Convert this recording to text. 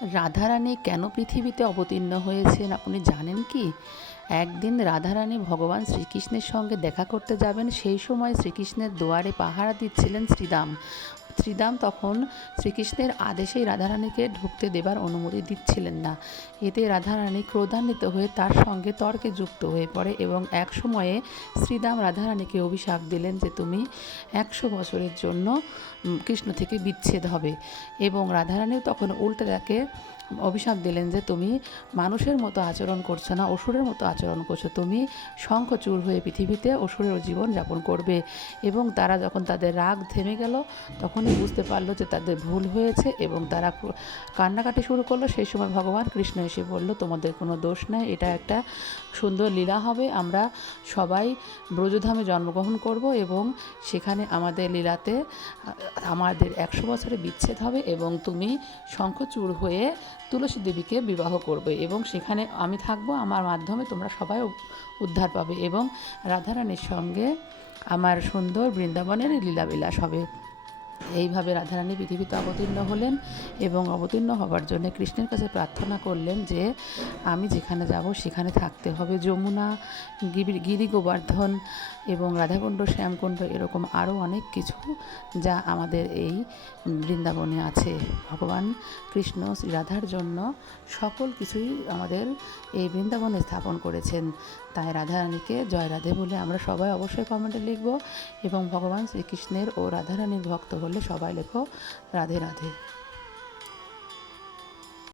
রাধারানী কেন পৃথিবীতে অবতীর্ণ হয়েছেন আপনি জানেন কি? একদিন রাধারানী ভগবান শ্রীকৃষ্ণের সঙ্গে দেখা করতে যাবেন, সেই সময় শ্রীকৃষ্ণের দুয়ারে পাহারা দিচ্ছিলেন শ্রীরাম। শ্রীরাম তখন শ্রীকৃষ্ণের আদেশেই রাধারানীকে ঢুকতে দেবার অনুমতি দিচ্ছিলেন না। এতে রাধারানী ক্রোধান্বিত হয়ে তার সঙ্গে তর্কে যুক্ত হয়ে পড়ে এবং এক সময়ে শ্রীরাম রাধারানীকে অভিশাপ দিলেন যে তুমি 100 বছরের জন্য কৃষ্ণ থেকে বিচ্ছেদ হবে। এবং রাধারানীও তখন উল্টে তাকে অভিশাপ দিলেন যে তুমি মানুষের মতো আচরণ করছো না, অসুরের মতো আচরণ করছো, তুমি শঙ্খচূড় হয়ে পৃথিবীতে অসুরের জীবন যাপন করবে। এবং তারা যখন তাদের রাগ থেমে গেল তখনই বুঝতে পারলো যে তাদের ভুল হয়েছে এবং তারা কান্নাকাটি শুরু করলো। সেই সময় ভগবান কৃষ্ণ এসে বলল, তোমাদের কোনো দোষ নেই, এটা একটা সুন্দর লীলা হবে, আমরা সবাই ব্রজধামে জন্মগ্রহণ করব এবং সেখানে আমাদের লীলাতে আমাদের 100 বছরে বিচ্ছেদ হবে এবং তুমি শঙ্খচূড় হয়ে তুলসী দেবীকে বিবাহ করবে এবং সেখানে আমি থাকবো, আমার মাধ্যমে তোমরা সবাই উদ্ধার পাবে এবং রাধারানীর সঙ্গে আমার সুন্দর বৃন্দাবনের লীলাবিলাস হবে। এইভাবে রাধারানী পৃথিবীতে অবতীর্ণ হলেন এবং অবতীর্ণ হবার জন্য কৃষ্ণের কাছে প্রার্থনা করলেন যে আমি যেখানে যাব সেখানে থাকতে হবে। যমুনা, গিরি গোবর্ধন এবং রাধাকুণ্ড, শ্যামকুণ্ড, এরকম আরও অনেক কিছু যা আমাদের এই বৃন্দাবনে আছে। ভগবান কৃষ্ণ শ্রী রাধার জন্য সকল কিছুই আমাদের এই বৃন্দাবনে স্থাপন করেছেন। তাই রাধারানীকে জয় রাধে বলে আমরা সবাই অবশ্যই কমেন্টে লিখব এবং ভগবান শ্রীকৃষ্ণের ও রাধারানীর ভক্ত হলে সবাই লেখো রাধে রাধে।